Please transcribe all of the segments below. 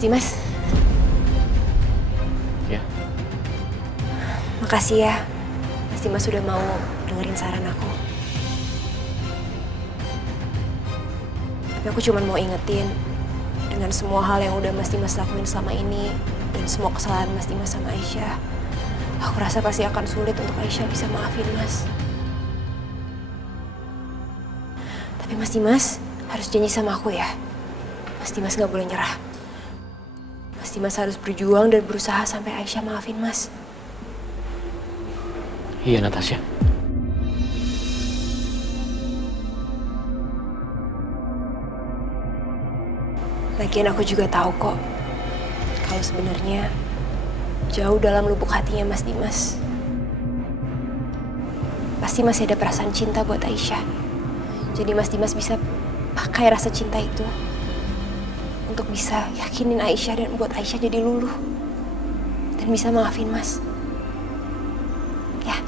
Dimas. Ya. Makasih ya, Mas Dimas sudah mau dengerin saran aku. Tapi aku cuma mau ingetin, dengan semua hal yang udah Mas Dimas lakuin selama ini, dan semua kesalahan Mas Dimas sama Aisyah, aku rasa pasti akan sulit untuk Aisyah bisa maafin Mas. Tapi Mas Dimas harus janji sama aku ya. Mas Dimas gak boleh nyerah. Mas Dimas harus berjuang dan berusaha sampai Aisyah maafin Mas. Iya, Natasha. Lagian aku juga tahu kok, kalau sebenarnya jauh dalam lubuk hatinya Mas Dimas, pasti masih ada perasaan cinta buat Aisyah. Jadi Mas Dimas bisa pakai rasa cinta itu untuk bisa yakinin Aisyah dan buat Aisyah jadi luluh dan bisa maafin Mas. Ya.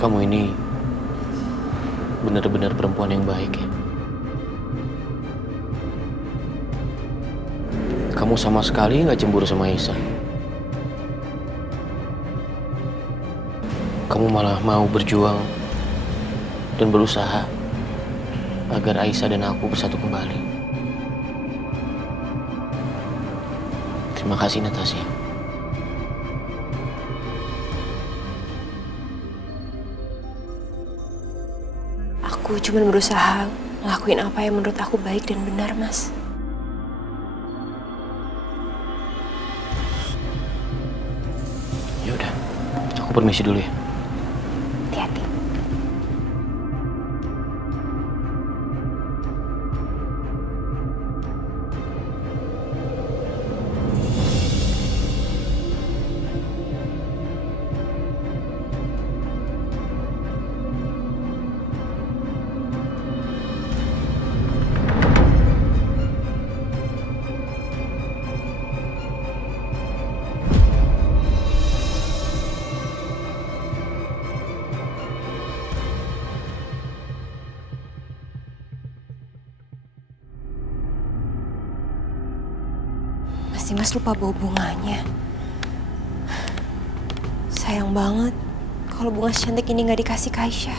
Kamu ini benar-benar perempuan yang baik ya. Kamu sama sekali nggak cemburu sama Aisyah. Kamu malah mau berjuang dan berusaha agar Aisyah dan aku bersatu kembali. Terima kasih, Natasha. Aku cuma berusaha ngelakuin apa yang menurut aku baik dan benar, Mas. Ya udah, aku permisi dulu ya. Hati-hati. Mas lupa bawa bunganya. Sayang banget kalau bunga secantik ini nggak dikasih ke Aisyah.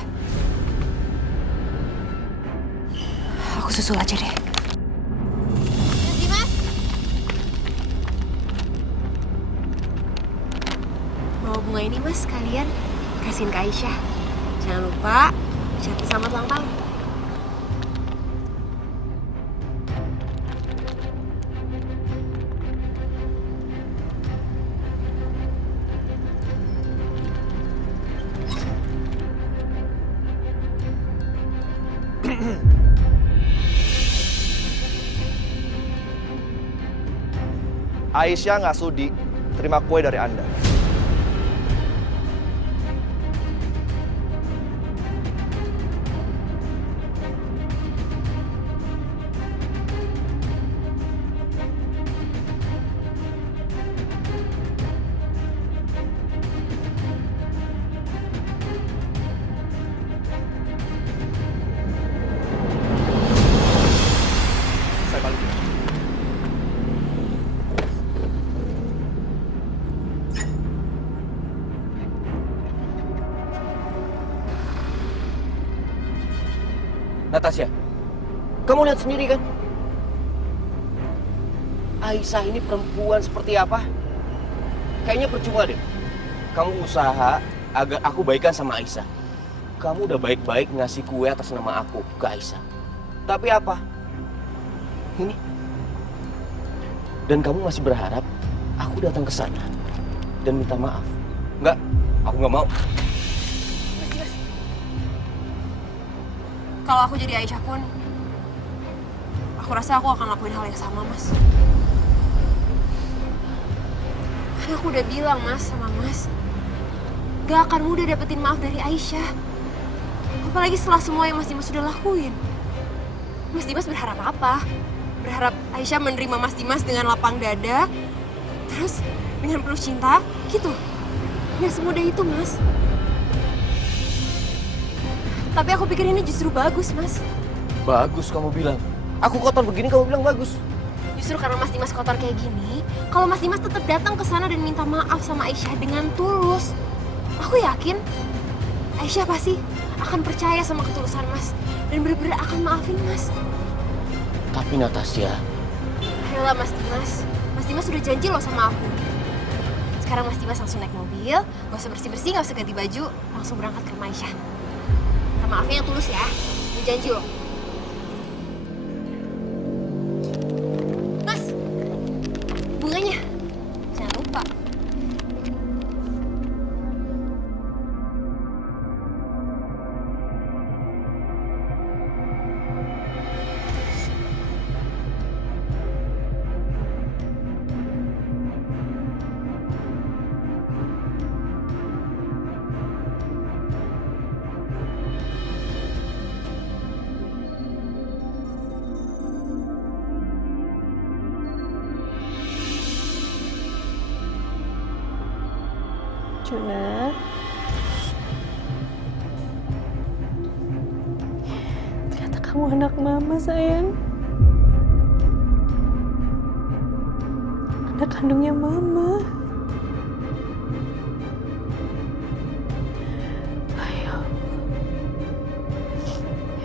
Aku susul aja deh. Mas, bawa bunga ini Mas sekalian kasihin ke Aisyah. Jangan lupa ucapin selamat ulang tahun. Aisyah nggak sudi terima kue dari Anda. Saya balik. Natasha, kamu lihat sendiri kan? Aisyah ini perempuan seperti apa? Kayaknya percuma deh. Kamu usaha agar aku baikan sama Aisyah. Kamu udah baik-baik ngasih kue atas nama aku ke Aisyah. Tapi apa? Ini. Dan kamu masih berharap aku datang ke sana dan minta maaf? Enggak, aku nggak mau. Kalau aku jadi Aisyah pun, aku rasa aku akan lakuin hal yang sama, Mas. Karena aku udah bilang, Mas, sama Mas, gak akan mudah dapetin maaf dari Aisyah. Apalagi setelah semua yang Mas Dimas sudah lakuin. Mas Dimas berharap apa? Berharap Aisyah menerima Mas Dimas dengan lapang dada, terus dengan penuh cinta, gitu. Nggak semudah itu, Mas. Tapi aku pikir ini justru bagus, Mas. Bagus kamu bilang. Aku kotor begini kamu bilang bagus. Justru karena Mas Dimas kotor kayak gini, kalau Mas Dimas tetap datang ke sana dan minta maaf sama Aisyah dengan tulus, aku yakin Aisyah pasti akan percaya sama ketulusan Mas dan benar-benar akan maafin Mas. Tapi Natasha, Ayolah Mas Dimas. Mas Dimas sudah janji loh sama aku. Sekarang Mas Dimas langsung naik mobil, gak usah bersih-bersih, gak usah ganti baju, langsung berangkat ke rumah Aisyah. Minta maafnya yang tulus ya, udah janji loh. Mas, bunganya. Jangan lupa. Juna, ternyata kamu anak mama, sayang. Anak kandungnya mama. Ayo.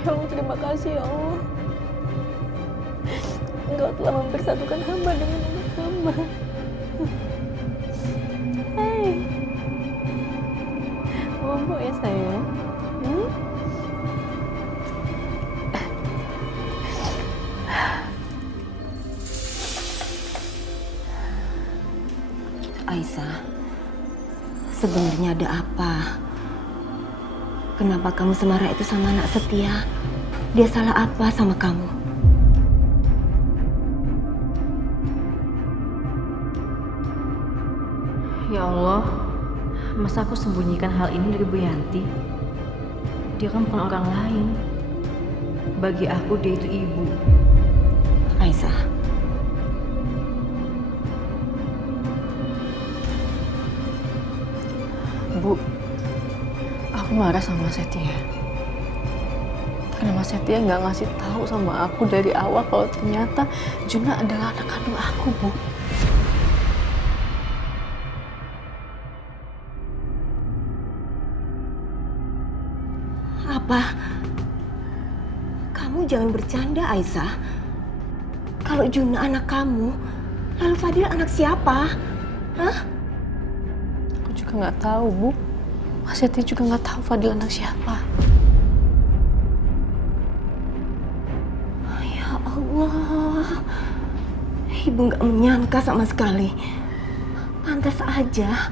Ya Allah, terima kasih ya Allah. Engkau telah mempersatukan hamba dengan anak hamba. Hai. Bobo ya sayang. Aisyah, sebenarnya ada apa? Kenapa kamu semarah itu sama anak Setia? Dia salah apa sama kamu? Ya Allah, masa aku sembunyikan hal ini dari Bu Yanti? Dia kan bukan orang lain. Bagi aku dia itu ibu. Aisyah, Bu, aku marah sama Mas Setia. Karena Mas Setia nggak ngasih tahu sama aku dari awal kalau ternyata Juna adalah anak kandung aku, Bu. apa? Kamu jangan bercanda, Aisyah. Kalau Juna anak kamu, lalu Fadil anak siapa? Hah? Aku juga nggak tahu, Bu. Mas Setia juga nggak tahu Fadil anak siapa. Ya Allah, Ibu nggak menyangka sama sekali. Pantas aja,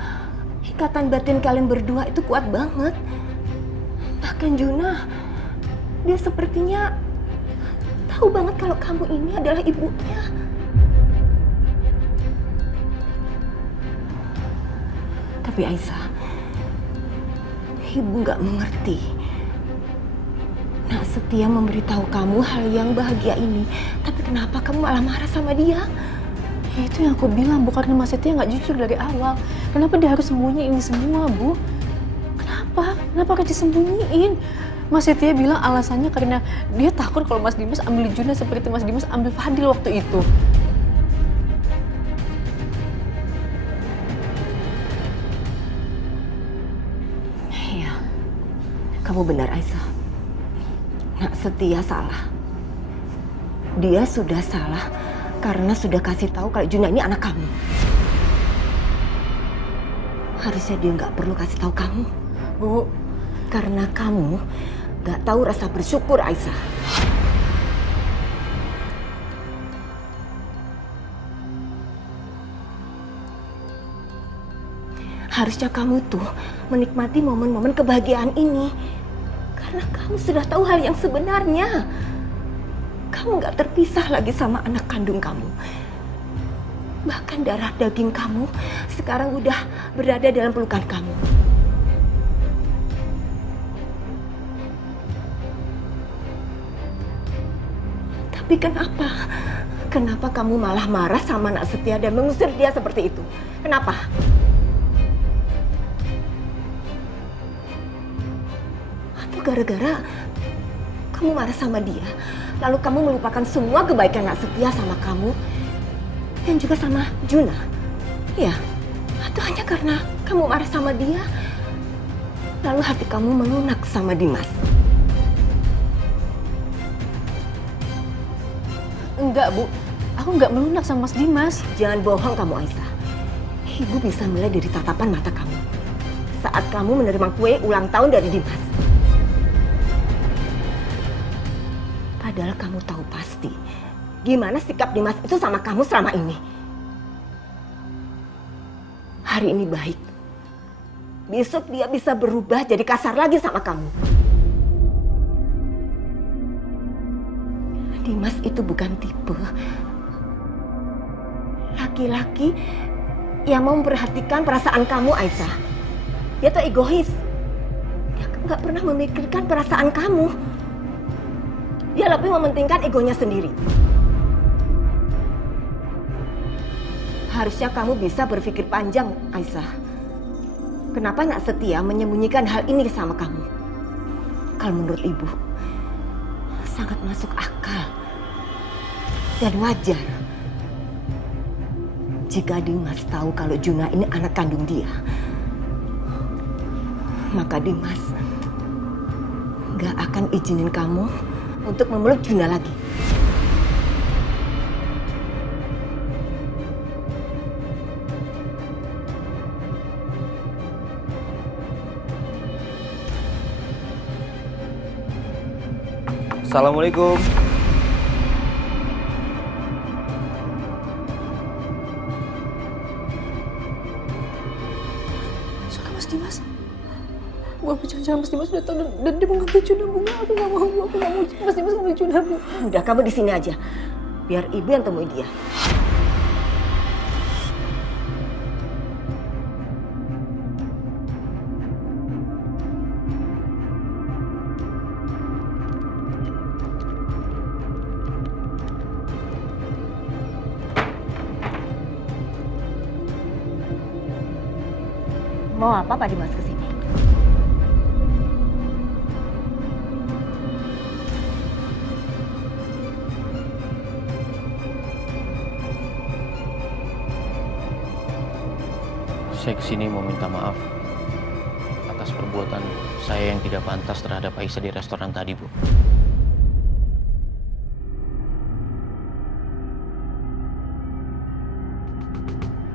ikatan batin kalian berdua itu kuat banget. Bahkan Juna, dia sepertinya tahu banget kalau kamu ini adalah ibunya. Tapi Aisyah, Ibu nggak mengerti. Nak Setia memberitahu kamu hal yang bahagia ini, tapi kenapa kamu malah marah sama dia? Ya itu yang aku bilang, bukannya Mas Setia nggak jujur dari awal. Kenapa dia harus sembunyiin ini semua, Bu? Kenapa? Kenapa harus disembunyiin? Mas Setia bilang alasannya karena dia takut kalau Mas Dimas ambil Juna seperti Mas Dimas ambil Fadil waktu itu. Iya, kamu benar Aisyah. Nak Setia salah. Dia sudah salah karena sudah kasih tahu kalau Juna ini anak kamu. Harusnya dia nggak perlu kasih tahu kamu, Bu. Karena kamu nggak tahu rasa bersyukur, Aisyah. Harusnya kamu tuh menikmati momen-momen kebahagiaan ini. Karena kamu sudah tahu hal yang sebenarnya. Kamu nggak terpisah lagi sama anak kandung kamu. Bahkan darah daging kamu sekarang udah berada dalam pelukan kamu. Tapi kenapa? Kenapa kamu malah marah sama Nak Setia dan mengusir dia seperti itu? Kenapa? gara-gara kamu marah sama dia, lalu kamu melupakan semua kebaikan Nak Setia sama kamu dan juga sama Juna. Ya, atau hanya karena kamu marah sama dia, lalu hati kamu melunak sama Dimas. Enggak, Bu. Aku nggak melunak sama Mas Dimas. Jangan bohong kamu, Aisyah. Ibu bisa melihat dari tatapan mata kamu saat kamu menerima kue ulang tahun dari Dimas. Padahal kamu tahu pasti gimana sikap Dimas itu sama kamu selama ini. Hari ini baik. Besok dia bisa berubah jadi kasar lagi sama kamu. Dimas itu bukan tipe laki-laki yang mau memperhatikan perasaan kamu, Aisyah. Dia tuh egois. Dia nggak pernah memikirkan perasaan kamu. Dia lebih mementingkan egonya sendiri. Harusnya kamu bisa berpikir panjang, Aisyah. Kenapa Nak Setia menyembunyikan hal ini sama kamu? Kalau menurut Ibu, sangat masuk akal dan wajar. Jika Dimas tahu kalau Juna ini anak kandung dia, maka Dimas gak akan izinin kamu untuk memeluk Juna lagi. Assalamualaikum. Soalnya Mas Dimas, Bu, jangan Mas Dimas udah tahu dan dia mau ngambil Juna, Bu. Aku nggak mau, Bu. Aku nggak mau Mas Dimas ngambil Juna, Bu. Udah, kamu di sini aja. Biar Ibu yang temuin dia. Mau apa Pak Dimas kesini? Saya kesini mau minta maaf atas perbuatan saya yang tidak pantas terhadap Aisyah di restoran tadi, Bu.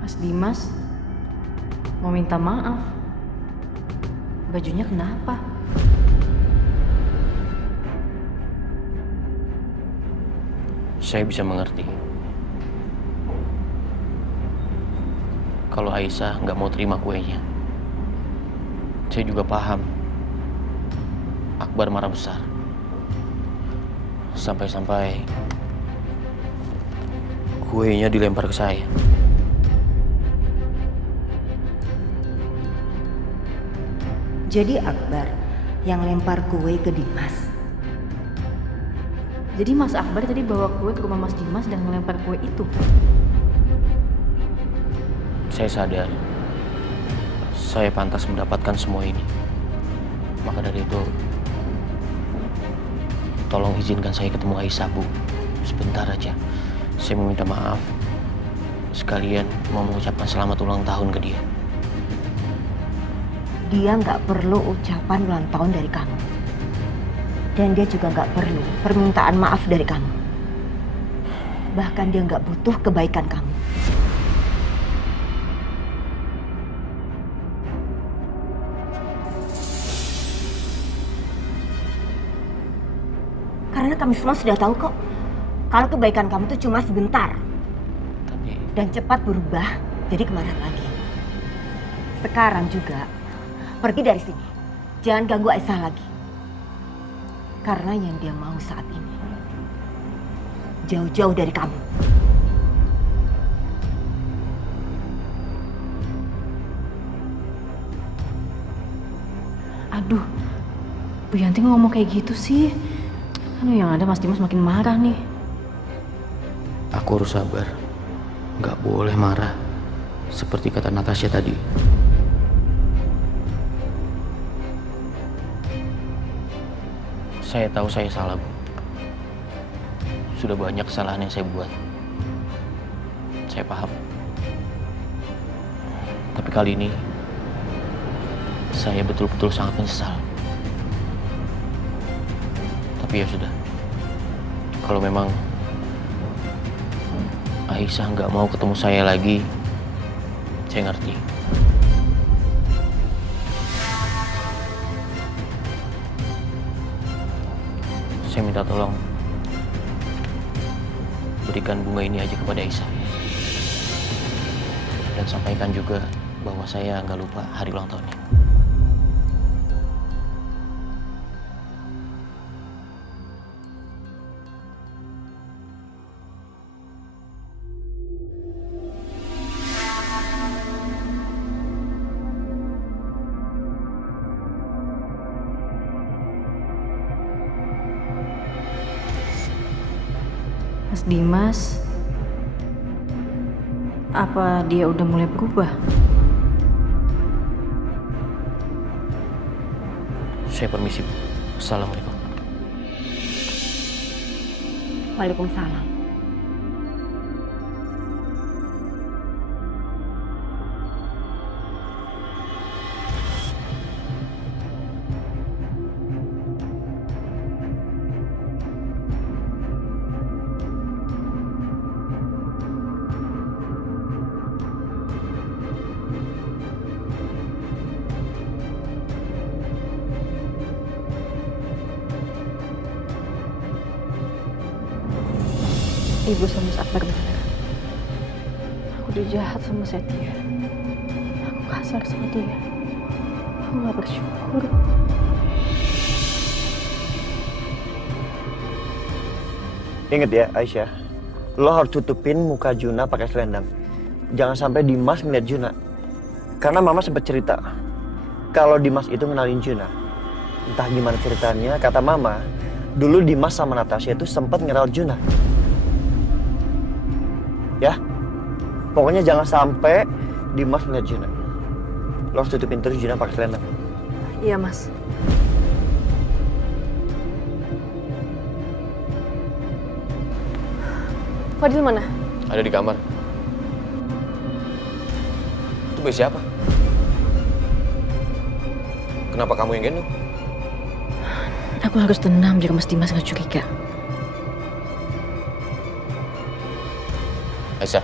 Mas Dimas mau minta maaf. Bajunya kenapa? Saya bisa mengerti kalau Aisyah nggak mau terima kuenya. Saya juga paham Akbar marah besar. Sampai-sampai kuenya dilempar ke saya. Jadi Akbar yang lempar kue ke Dimas. Jadi Mas Akbar tadi bawa kue ke rumah Mas Dimas dan ngelempar kue itu. Saya sadar saya pantas mendapatkan semua ini. Maka dari itu, tolong izinkan saya ketemu Aisyah, Bu. Sebentar aja. Saya meminta maaf. Sekalian mau mengucapkan selamat ulang tahun ke dia. Dia nggak perlu ucapan ulang tahun dari kamu. Dan dia juga nggak perlu permintaan maaf dari kamu. Bahkan dia nggak butuh kebaikan kamu. Karena kami semua sudah tahu kok, kalau kebaikan kamu itu cuma sebentar. Dan cepat berubah jadi kemarahan lagi. Sekarang juga, pergi dari sini. Jangan ganggu Aisyah lagi. Karena yang dia mau saat ini jauh-jauh dari kamu. Aduh, Bu Yanti ngomong kayak gitu sih. Aduh, yang ada Mas Dimas makin marah nih. Aku harus sabar. Nggak boleh marah. Seperti kata Natasha tadi. Saya tahu saya salah, Bu. Sudah banyak kesalahan yang saya buat. Saya paham. Tapi kali ini, saya betul-betul sangat menyesal. Tapi ya sudah. Kalau memang Aisyah nggak mau ketemu saya lagi, saya ngerti. Saya minta tolong berikan bunga ini aja kepada Aisyah. Dan sampaikan juga bahwa saya nggak lupa hari ulang tahunnya. Mas Dimas, apa dia udah mulai berubah? Saya permisi, Bu. Assalamualaikum. Waalaikumsalam. Ibu sama Akbar benar. Aku udah jahat sama Setia. Aku kasar sama dia. Aku gak bersyukur. Ingat ya Aisyah, lo harus tutupin muka Juna pakai selendang. Jangan sampai Dimas ngeliat Juna. Karena mama sempat cerita kalau Dimas itu ngenalin Juna. Entah gimana ceritanya, kata mama, dulu Dimas sama Natasha itu sempat ngerawat Juna. Ya, pokoknya jangan sampai Dimas ngeliat Juna. Lo harus tutupin terus Juna pakai selendang. Iya, Mas. Fadil mana? Ada di kamar. Itu bayi siapa? Kenapa kamu yang gendong? Aku harus tenang biar Mas Dimas gak curiga. Aisyah,